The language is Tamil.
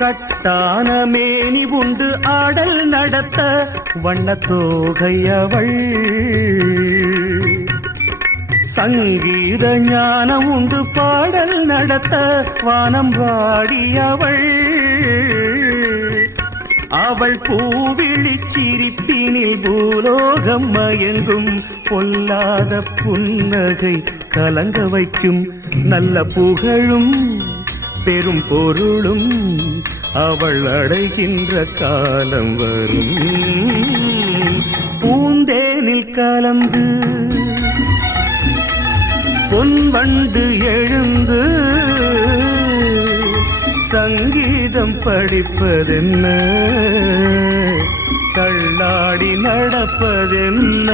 கட்டான மேனி உண்டு ஆடல் நடத்த வண்ணத்தோகையவள். சங்கீத ஞானம் உண்டு பாடல் நடத்த வானம் வாடியவள். அவள் பூவிழி சிரிப்பினில் பூலோகம் மயங்கும். பொல்லாத புன்னகை கலங்க வைக்கும். நல்ல புகழும் பெரும் பொருளும் அவள் அடைகின்ற காலம் வரும். பூந்தேனில் கலந்து பொன்வண்டு எழுந்து சங்கீதம் படிப்பதென்ன, தள்ளாடி நடப்பதென்ன.